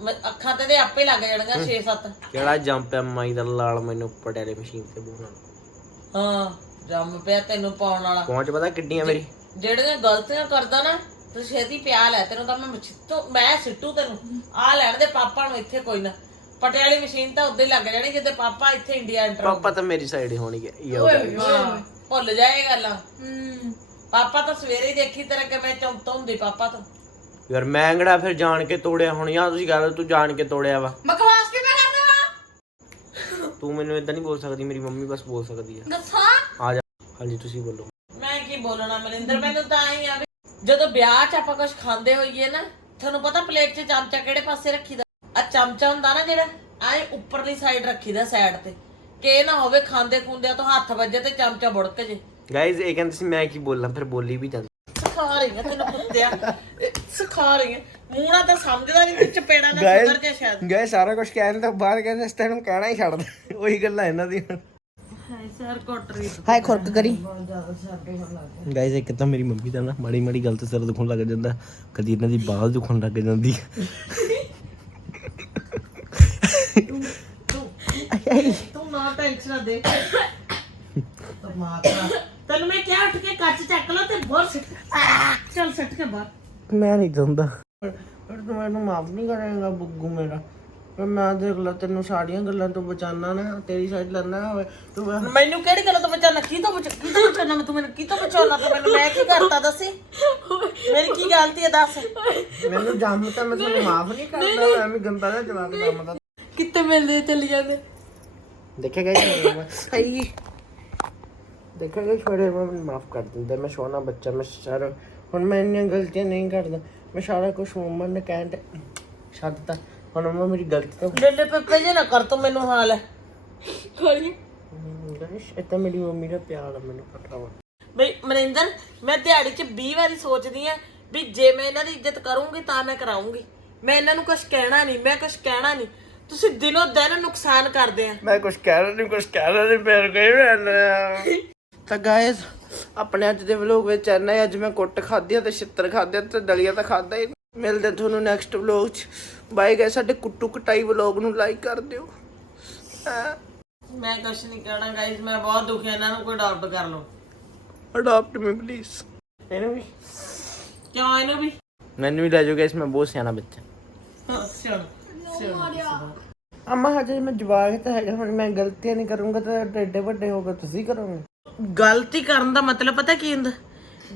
S2: ਮ- ਅੱਖਾਂ ਤੇ ਦੇ ਆਪੇ ਲੱਗ ਜਾਣਗੀਆਂ 6-7
S1: ਕਿਹੜਾ ਜੰਪ ਹੈ ਮਾਈ ਦਾ ਲਾਲ ਮੈਨੂੰ ਪਟਿਆਲੇ ਮਸ਼ੀਨ ਤੇ ਬੋਲਣ
S2: ਹਾਂ ਜੰਮ ਪਿਆ ਤੈਨੂੰ ਪਾਉਣ ਵਾਲਾ।
S1: ਪਹੁੰਚ ਪਤਾ ਕਿੱਡੀਆਂ ਮੇਰੀ?
S2: ਜਿਹੜੀਆਂ ਗਲਤੀਆਂ ਕਰਦਾ ਨਾ ਤੂੰ ਛੇਤੀ ਪਿਆ ਲੈ ਤੈਨੂੰ ਤਾਂ ਮੈਂ ਛਿੱਤੂ ਮੈਂ ਸਿੱਟੂ ਤੈਨੂੰ। ਆ ਲੈਣ ਦੇ ਪਾਪਾ ਨੂੰ ਇੱਥੇ ਕੋਈ ਨਾ। ਪਟੇ ਵਾਲੀ ਮਸ਼ੀਨ ਤਾਂ ਉਦੋਂ ਹੀ ਲੱਗ ਜਾਣੀ ਜਿੱਦੇ ਪਾਪਾ ਇੱਥੇ ਇੰਡੀਆ ਐਂਟਰ
S1: ਪਾਪਾ ਤਾਂ ਮੇਰੀ ਸਾਈਡ ਹੀ ਹੋਣੀ ਹੈ ਇਹ
S2: ਹਾਂ, ਭੁੱਲ ਜਾਏ ਗੱਲਾਂ।
S3: ਹੂੰ।
S2: ਪਾਪਾ ਤਾਂ ਸਵੇਰੇ ਹੀ ਦੇਖੀ ਤੇਰਾ ਕਿਵੇਂ ਚੌਂਤਾ ਹੁੰਦੀ ਪਾਪਾ ਤੋਂ।
S1: ਯਾਰ ਮੈਂ ਕਿਹੜਾ ਫਿਰ ਜਾਣ ਕੇ ਤੋੜਿਆ ਹੁਣ? ਯਾਰ ਤੁਸੀਂ ਗੱਲ ਤੂੰ ਜਾਣ ਕੇ ਤੋੜਿਆ ਵਾ।
S3: ਬਕਵਾਸ ਕਿਵੇਂ ਕਰਦੇ ਵਾ?
S1: ਤੂੰ ਮੈਨੂੰ ਇਦਾਂ ਨਹੀਂ ਬੋਲ ਸਕਦੀ ਮੇਰੀ ਮੰਮੀ ਬਸ ਬੋਲ ਸਕਦੀ ਹੈ
S3: ਦੱਸਾਂ?
S1: ਆ ਜਾ। ਹਾਂਜੀ ਤੁਸੀਂ ਬੋਲੋ।
S2: ਮੈਂ ਕੀ ਬੋਲਣਾ ਮਨਿੰਦਰ? ਮੈਨੂੰ ਤਾਂ ਆਈ ਆ ਵੀ ਜਦੋਂ ਵਿਆਹ 'ਚ ਆਪਾਂ ਕੁਝ ਖਾਂਦੇ ਹੋਈਏ ਨਾ ਤੁਹਾਨੂੰ ਪਤਾ ਪਲੇਟ 'ਚ ਚਮਚਾ ਕਿਹੜੇ ਪਾਸੇ ਰੱਖੀਦਾ? ਆ ਚਮਚਾ ਹੁੰਦਾ ਨਾ ਜਿਹੜਾ ਐ ਉੱਪਰਲੀ ਸਾਈਡ ਰੱਖੀਦਾ ਸਾਈਡ ਤੇ। ਕਿ ਇਹ ਨਾ ਹੋਵੇ ਖਾਂਦੇ ਖੁੰਦੇ ਤੋਂ ਹੱਥ ਵੱਜੇ ਤੇ ਚਮਚਾ ਬੁੜਕ ਜੇ।
S1: ਗਾਇਜ਼ ਇਹ ਕਹਿੰਦੇ ਸੀ ਮੈਂ ਕੀ ਬੋਲਾਂ ਫਿਰ ਬੋਲੀ ਵੀ ਜਾਂਦੀ।
S2: ਸਿਖਾ ਰਹੀ ਆ ਤੈਨੂੰ ਕੁੱਤਿਆ। ਇਹ ਸਿਖਾ ਰਹੀ ਤਾਂ ਸਮਝਦਾ ਨਹੀਂ ਤੇ ਚਪੇੜਾ ਨਾ ਸੁਧਰ ਜੇ ਸ਼ਾਇਦ।
S1: ਗਏ ਸਾਰਾ ਕੁਝ ਕਹਿਣ ਤੋਂ ਬਾਅਦ ਕਹਿੰਦੇ ਇਸ ਟਾਈਮ ਕਹਿਣਾ ਹੀ ਛੱਡ ਦੇ। ਉਹੀ ਗੱਲਾਂ ਇਹਨਾਂ ਦੀ
S2: ਹਾਏ ਸਰ ਕੋਟਰੀ
S1: ਹਾਏ ਖੁਰਕ ਕਰੀ। ਗਾਇਜ਼ ਇੱਕ ਤਾਂ ਮੇਰੀ ਮੰਮੀ ਦਾ ਨਾ ਮਾੜੀ ਮਾੜੀ ਗੱਲ ਤੇ ਸਿਰ ਦੁਖਣ ਲੱਗ ਜਾਂਦਾ। ਕਦੀ ਇਹਨਾਂ ਦੀ ਬਾਹ ਦੁਖਣ ਲੱਗ ਜਾਂਦੀ।
S2: ਤੂੰ ਟੈਨਸ਼ਨ ਦੇ। ਦਿਮਾਗ ਤੈਨੂੰ ਮੈਂ ਕਿਹਾ ਉੱਠ ਕੇ ਕੱਚ ਚੱਕ ਲਾ ਤੇ ਬਹੁਤ ਸਿੱਟ ਚੱਲ ਸਿੱਟ ਕੇ ਬਾਹਰ।
S1: ਮੈਂ ਨਹੀਂ ਚਾਹੁੰਦਾ ਪਰ ਤੂੰ ਮੈਨੂੰ ਮਾਫ ਨਹੀਂ ਕਰੇਗਾ ਬੁੱਗੂ ਮੇਰਾ। ਮੈਂ ਦੇਖ ਲਾ ਤੈਨੂੰ ਸਾਰੀਆਂ ਗੱਲਾਂ ਤੋਂ ਬਚਾਨਾ ਨਾ ਤੇਰੀ ਸਾਈਡ ਲੈਣਾ ਹੋਵੇ ਤੂੰ
S2: ਮੈਨੂੰ ਕਿਹੜੀ ਗੱਲ ਤੋਂ ਬਚਾਉਣਾ? ਕੀ ਤੋਂ ਬਚਾ ਕੀ ਤੋਂ ਬਚਾਉਣਾ ਮੈਂ? ਤੂੰ ਮੈਨੂੰ ਕੀ ਤੋਂ ਬਚਾਉਣਾ? ਤੂੰ ਮੈਨੂੰ ਮੈਂ ਕੀ ਕਰਤਾ ਦੱਸੀ? ਮੇਰੀ ਕੀ ਗਲਤੀ ਹੈ ਦੱਸ?
S1: ਮੈਨੂੰ ਜੰਮ ਤਾਂ ਮੈਂ ਤੁਹਾਨੂੰ ਮਾਫ ਨਹੀਂ ਕਰਦਾ ਮੈਂ ਵੀ ਗੰਦਾ ਜਿਹਾ ਜਵਾਬ ਦਮਦਾ
S3: ਕਿੱਥੇ ਮਿਲਦੇ ਚੱਲੀ ਜਾਂਦੇ
S1: ਦੇਖਿਆ ਗਏ ਹਾਈ ਦੇਖਿਆ ਗਏ ਛੋੜੇ ਮੈਂ ਮਾਫ ਕਰ ਦਿੰਦਾ ਮੈਂ ਸੋਨਾ ਬੱਚਾ ਮੈਂ ਸਾਰਾ ਹੁਣ ਮੈਂ ਇੰਨੀਆਂ ਗਲਤੀਆਂ ਨਹੀਂ ਕਰਦਾ ਮੈਂ ਸਾਰਾ ਕੁਝ ਮੰਮਾ ਨੇ ਕਹਿਣ ਤੇ ਛੱਡਤਾ ਹੁਣ ਮੰਮਾ ਮੇਰੀ ਗਲਤੀ ਤਾਂ
S2: ਡੇਡੇ ਪੇਪੇ ਜੇ ਨਾ ਕਰ ਤੂੰ ਮੈਨੂੰ ਹਾਲ ਹੈ।
S3: ਕੋਈ
S1: ਗਣੇਸ਼ ਇਹ ਤਾਂ ਮੇਰੀ ਮੰਮੀ ਦਾ ਪਿਆਰ ਆ ਮੈਨੂੰ ਪਤਾ ਵਾ।
S2: ਬਈ ਮਨਿੰਦਰ ਮੈਂ ਦਿਹਾੜੀ 'ਚ 20 ਵਾਰੀ ਸੋਚਦੀ ਆ ਵੀ ਜੇ ਮੈਂ ਇਹਨਾਂ ਦੀ ਇੱਜ਼ਤ ਕਰੂੰਗੀ ਤਾਂ ਮੈਂ ਕਰਾਉਂਗੀ। ਮੈਂ ਇਹਨਾਂ ਨੂੰ ਕੁਝ ਕਹਿਣਾ ਨਹੀਂ ਮੈਂ ਕੁਝ ਕਹਿਣਾ ਨਹੀਂ। ਤੁਸੀਂ ਦਿਨੋ ਦਿਨ ਨੁਕਸਾਨ ਕਰਦੇ ਆ।
S1: ਮੈਂ ਕੁਝ ਕਹਿ ਨਹੀਂ ਕੁਝ ਕਹਿ ਨਹੀਂ ਫਿਰ ਗਏ ਮੈਂ ਤਾਂ ਗਾਇਸ ਆਪਣੇ ਅੱਜ ਦੇ ਵਲੋਗ ਵਿੱਚ ਆਨਾ ਅੱਜ ਮੈਂ ਕੁੱਟ ਖਾਧੀ ਤੇ ਛਿੱਤਰ ਖਾਧੇ ਤੇ ਦਲੀਆ ਤਾਂ ਖਾਦਾ ਹੀ। ਮਿਲਦੇ ਤੁਹਾਨੂੰ ਨੈਕਸਟ ਵਲੋਗ 'ਚ। ਬਾਏ ਗਾਇਸ ਸਾਡੇ ਕੁੱਟੂ ਕਟਾਈ ਵਲੋਗ ਨੂੰ ਲਾਈਕ ਕਰ ਦਿਓ। ਹਾਂ?
S2: ਮੈਂ ਕੁਝ ਨਹੀਂ ਕਹਿਣਾ ਗਾਇਜ਼ ਮੈਂ ਬਹੁਤ ਦੁਖੀ ਆ ਇਹਨਾਂ ਨੂੰ ਕੋਈ ਡਾਊਟ ਕਰ ਲਓ।
S1: ਅਡਾਪਟ ਮੀ ਪਲੀਜ਼ ਇਹਨੂੰ ਵੀ?
S2: ਕਿਉਂ ਇਹਨੂੰ ਵੀ?
S1: ਮੈਨੂੰ ਵੀ ਲੈ ਜਾਓ ਗਾਇਸ ਮੈਂ ਬਹੁਤ ਸਿਆਣਾ ਬੱਚਾ।
S2: ਸੁਣ
S1: ਅੰਮਾ ਹਜੇ ਮੈਂ ਜਵਾਕ ਤਾਂ ਹੈਗਾ ਹੁਣ ਮੈਂ ਗਲਤੀਆਂ ਨਹੀਂ ਕਰੂੰਗਾ ਤਾਂ ਐਡੇ ਵੱਡੇ ਹੋ ਤੁਸੀਂ ਕਰੋਗੇ।
S2: ਗਲਤੀ ਕਰਨ ਦਾ ਮਤਲਬ ਪਤਾ ਕੀ ਹੁੰਦਾ?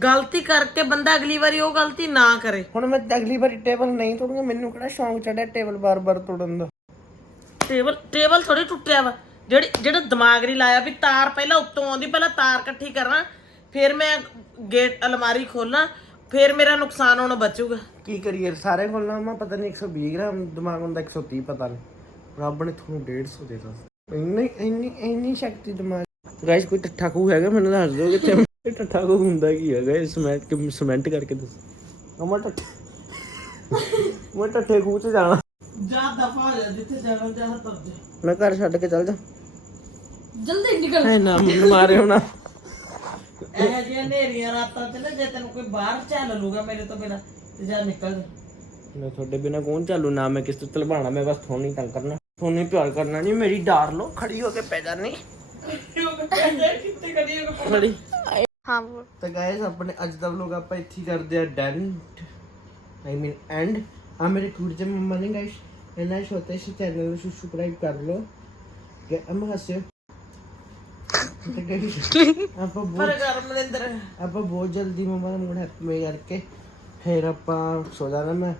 S2: ਗਲਤੀ ਕਰਕੇ ਬੰਦਾ ਅਗਲੀ ਵਾਰੀ ਉਹ ਗਲਤੀ ਨਾ ਕਰੇ।
S1: ਹੁਣ ਮੈਂ ਅਗਲੀ ਵਾਰੀ ਟੇਬਲ ਨਹੀਂ ਤੋੜੂੰਗਾ ਮੈਨੂੰ ਕਿਹੜਾ ਸ਼ੌਂਕ ਚੜਿਆ ਟੇਬਲ ਬਾਰ-ਬਾਰ ਤੋੜਨ ਦਾ?
S2: ਟੇਬਲ ਟੇਬਲ ਥੋੜੀ ਟੁੱਟਿਆ ਵਾ। ਜਿਹੜੀ ਜਿਹੜਾ ਦਿਮਾਗ ਨਹੀਂ ਲਾਇਆ ਵੀ ਤਾਰ ਪਹਿਲਾਂ ਉੱਤੋਂ ਆਉਂਦੀ ਪਹਿਲਾਂ ਤਾਰ ਇਕੱਠੀ ਕਰਾਂ ਫਿਰ ਮੈਂ ਗੇਟ ਅਲਮਾਰੀ ਖੋਲਾਂ ਫਿਰ ਮੇਰਾ ਨੁਕਸਾਨ ਹੋਣਾ ਬਚੂਗਾ।
S1: ਕੀ ਕਰੀਏ ਸਾਰੇ ਕੋਲ ਨਾ ਮੈਂ ਪਤਾ ਨਹੀਂ 120 ਗ੍ਰਾਮ ਦਿਮਾਗ ਹੁੰਦਾ 130 ਪਤਾ ਨਹੀਂ ਰੱਬ ਨੇ ਤੁਹਾਨੂੰ 150 ਦੇ ਦਿੱਤਾ ਇੰਨੀ ਇੰਨੀ ਇੰਨੀ ਸ਼ਕਤੀ ਦਿਮਾਗ ਗਾਇਸ ਕੋਈ ਟੱਠਾ ਖੂ ਹੈਗਾ? ਮੈਨੂੰ ਦੱਸ ਦਿਓ ਕਿੱਥੇ ਟੱਠਾ ਖੂ ਹੁੰਦਾ ਕੀ ਹੈਗਾ? ਇਹ ਸਮੈਂਟ ਕਿ ਸਮੈਂਟ ਕਰਕੇ ਦੱਸ। ਅਮਾ ਟੱਠੇ ਮੈਂ ਟੱਠੇ ਖੂ ਚ ਜਾਣਾ।
S2: ਜਾ ਦਫਾ ਹੋ ਜਾ ਜਿੱਥੇ ਜਾਣਾ ਜਾ ਤਰ ਜਾ।
S1: ਮੈਂ ਘਰ ਛੱਡ ਕੇ ਚੱਲ ਜਾ।
S3: ਜਲਦੀ ਨਿਕਲ।
S1: ਐ ਨਾ ਮੈਨੂੰ ਮਾਰੇ ਹੋਣਾ
S2: ਇਹ ਜਿਹੀਆਂ ਨੇਰੀਆਂ ਰਾਤਾਂ ਚ ਨਾ ਜੇ ਤੈਨੂੰ ਕੋਈ ਬਾਹਰ ਚੱਲ ਲੂਗਾ ਮੇਰੇ ਤੋਂ ਬਿਨਾ ਤੇ ਜਾ ਨਿਕਲ ਜਾ।
S1: ਮੈਂ ਤੁਹਾਡੇ ਬਿਨਾ ਕੌਣ ਚਾਲੂ ਨਾ ਮੈਂ ਕਿਸ ਤੋਂ ਤਲਵਾਣਾ ਮੈਂ ਬਸ ਤੁਹਾਨੂੰ ਹੀ ਤੰਗ ਕਰਨਾ। ਤੁਹਾਨੂੰ ਹੀ ਪਿਆਰ ਕਰਨਾ ਨਹੀਂ ਮੇਰੀ ਡਾਰ ਲੋ ਖੜੀ ਹੋ ਕੇ ਪੈ ਜਾਣੀ
S2: ਕਿੱਥੇ ਕੜੀ ਹੋ
S1: ਖੜੀ।
S3: ਹਾਂ ਬੋਲ।
S1: ਤਾਂ ਗਾਇਸ ਆਪਣੇ ਅੱਜ ਦਾ ਵਲੋਗ ਆਪਾਂ ਇੱਥੇ ਹੀ ਕਰਦੇ ਆ ਡਨ ਆਈ ਮੀਨ ਐਂਡ ਆ ਮੇਰੇ ਖੁਦ ਦੇ ਮੰਮਾ ਨੇ ਗਾਇਸ ਇਹਨਾਂ ਛੋਟੇ ਜਿਹੇ ਚੈਨਲ ਨੂੰ ਸਬਸਕ੍ਰਾਈਬ ਕਰ ਲਓ। ਕਿ ਅਮ ਹੱਸਿਓ ਤੇ ਆਪਾਂ ਬਹੁਤ
S2: ਪਰ ਕਰ ਮਨਿੰਦਰ।
S1: ਆਪਾਂ ਬਹੁਤ ਜਲਦੀ ਮੰਮਾ ਦਾ ਮੂਡ ਹੈਪੀ ਮੇ ਕਰਕੇ ਫਿਰ ਆਪਾਂ ਸੋ ਜਾਣਾ ਮੈਂ।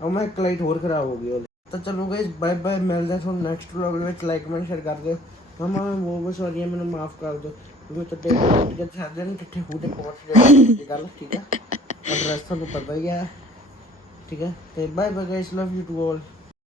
S1: ਉਹ ਮੈਂ ਇੱਕ ਲਾਈਟ ਹੋਰ ਖਰਾਬ ਹੋ ਗਈ ਉਹਦੀ ਤਾਂ ਚਲੋ ਗਾਇਸ ਬਾਏ ਬਾਏ ਮਿਲਦੇ ਹਾਂ ਤੁਹਾਨੂੰ ਨੈਕਸਟ ਵਲੌਗ ਵਿੱਚ। ਲਾਈਕ ਕਮੈਂਟ ਸ਼ੇਅਰ ਕਰ ਦਿਓ। ਮਮਾ ਮੈਂ ਬਹੁਤ ਬਹੁਤ ਸੌਰੀ ਹਾਂ ਮੈਨੂੰ ਮਾਫ ਕਰ ਦਿਓ। ਕਿਉਂਕਿ ਤੇ ਟਿਕਟ ਛੱਡਦੇ ਨੇ ਕਿੱਥੇ ਹੂਦੇ ਪਹੁੰਚ ਗਏ ਗੱਲ ਠੀਕ ਹੈ ਐਡਰੈਸ ਤੁਹਾਨੂੰ ਪਤਾ ਹੀ ਹੈ ਠੀਕ ਹੈ ਤੇ bye bye guys love you to all